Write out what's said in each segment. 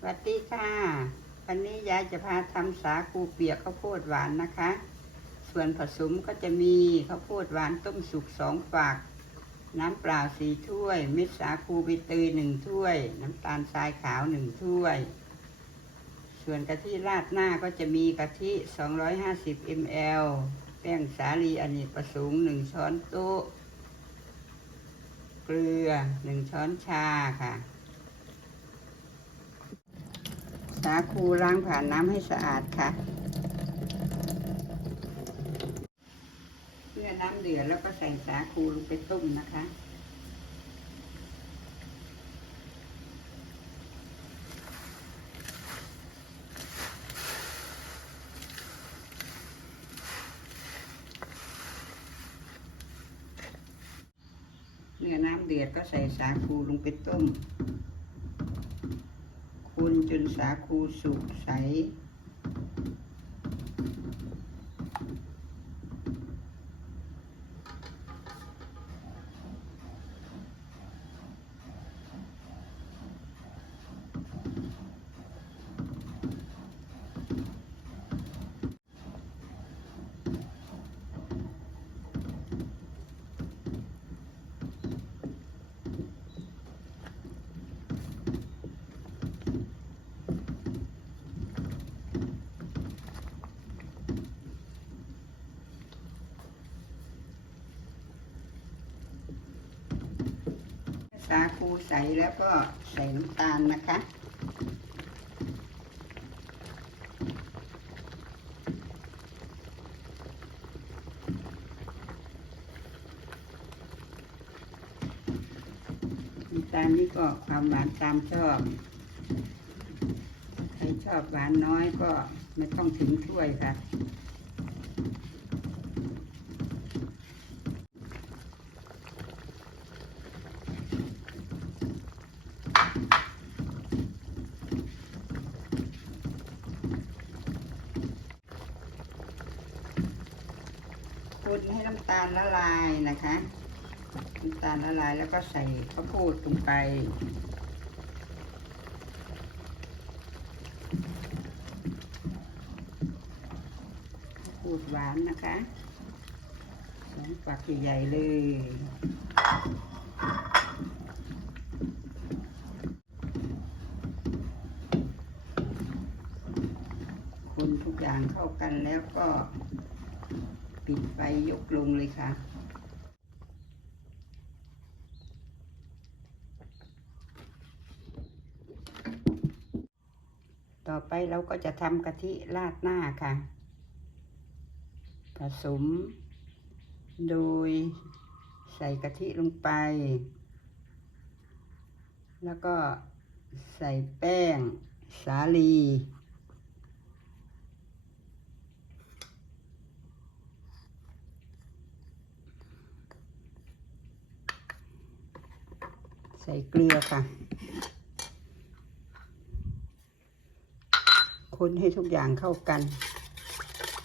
สวัสดีค่ะ วันนี้ยายจะพาทำสาคูเปียกข้าวโพดหวานนะคะ ส่วนผสมก็จะมีข้าวโพดหวานต้มสุกสองฝัก น้ำเปล่าสี่ถ้วย เม็ดสาคูใบเตยหนึ่งถ้วย น้ำตาลทรายขาวหนึ่งถ้วย ส่วนกะทิราดหน้าก็จะมีกะทิ 250 ml แป้งสาลีอเนกประสงค์หนึ่งช้อนโต๊ะ เกลือหนึ่งช้อนชาค่ะ สาคูล้างผ่านน้ำให้สะอาดค่ะ เมื่อน้ำเดือดแล้วก็ใส่สาคูลงไปต้มนะคะเมื่อน้ำเดือดก็ใส่สาคูลงไปต้ม คุณจนสาคูสุกใส สาคูใสแล้วก็ใส่น้ำตาลนะคะ น้ำตาลนี่ก็ความหวานตามชอบ ใครชอบหวานน้อยก็ไม่ต้องถึงถ้วยค่ะ นให้น้ำตาลละลายนะคะน้ำตาลละลายแล้วก็ใส่ข้าวโพดลงไป ข้าวโพดหวานนะคะสองฝักใหญ่ๆเลยคนทุกอย่างเข้ากันแล้วก็ ปิดไฟยกลงเลยค่ะ ต่อไปเราก็จะทำกะทิราดหน้าค่ะ ผสม โดยใส่กะทิลงไป แล้วก็ใส่แป้งสาลี ส่เกลือค่ะ คนให้ทุกอย่างเข้ากัน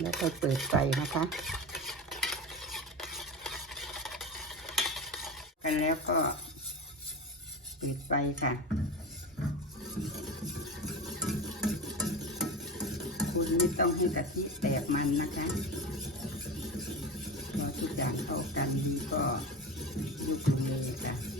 แล้วก็เปิดไฟนะคะ กันแล้วก็ปิดไฟค่ะ คุณไม่ต้องให้กะทิแตกมันนะคะพอทุกอย่างเข้ากันดีก็ยุบลงเลยค่ะ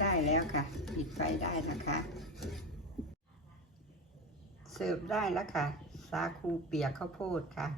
ได้แล้วค่ะ ปิดไฟได้นะคะ เสิร์ฟได้แล้วค่ะ สาคูเปียกข้าวโพดค่ะ